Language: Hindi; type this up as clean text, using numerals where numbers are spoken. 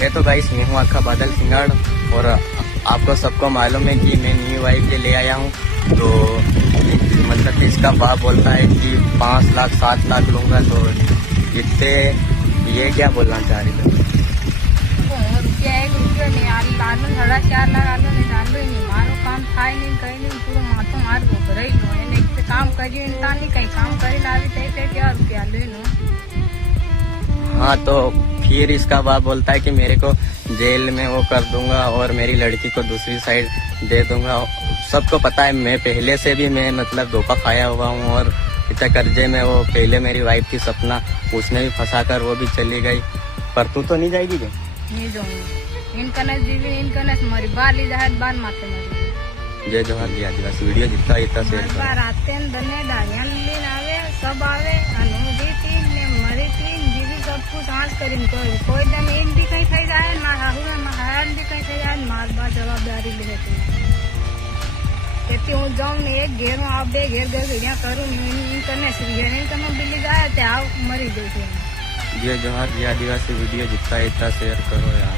है तो गाइस मैं हूँ आपका बादल सिंगाड़ और आपको सबको मालूम है कि मैं न्यू वाइफ ले आया हूँ। तो मतलब इसका बाप बोलता है कि 5 लाख 7 लाख लूँगा। तो इतने ये क्या बोलना चाह रही थी? રૂપિયા 1 રૂપિયો નહીં આલો 4.5 લાખ આલો ને આલો નહીં મારું કામ થાય નહીં કઈ નહીં પૂરું માથું મારવું ભરાઈ લો એને કામ કર્યું તાની કઈ કામ કરીને આવી તે क्या રૂપિયા લે લો। हाँ तो फिर इसका बाप बोलता है कि मेरे को जेल में वो कर दूंगा और मेरी लड़की को दूसरी साइड दे दूंगा। सबको पता है मैं पहले से भी मैं मतलब धोखा खाया हुआ हूँ और इतना कर्जे में वो पहले मेरी वाइफ थी सपना, उसने भी फंसा कर वो भी चली गई। पर तू तो नहीं जाएगी क्या? नहीं जाऊंगी इनका जीवी इनका मरी बार ली जाए बार माथे मरी। जय जोहार जी आदिवासी वीडियो जितना इतना शेयर करो। बार आते हैं बने दानिया लीन आवे सब आवे अनुजी थी ने मरी थी जीवी सब कुछ आज करीन कोई दिन इन भी कहीं થઈ જાય ना હાહુ ना હાયન भी कहीं થઈ જાય मार बार जवाबदारी लेती તેથી હું જાઉં ને એક ઘેર આ બે ઘેર ઘડિયા કરું ઇન્ટરનેટ શ્રી ને તમે બિલી જાય તે આવ મરી જશે। जय जोहार जी आदिवासी वीडियो जितना इतना शेयर करो यार।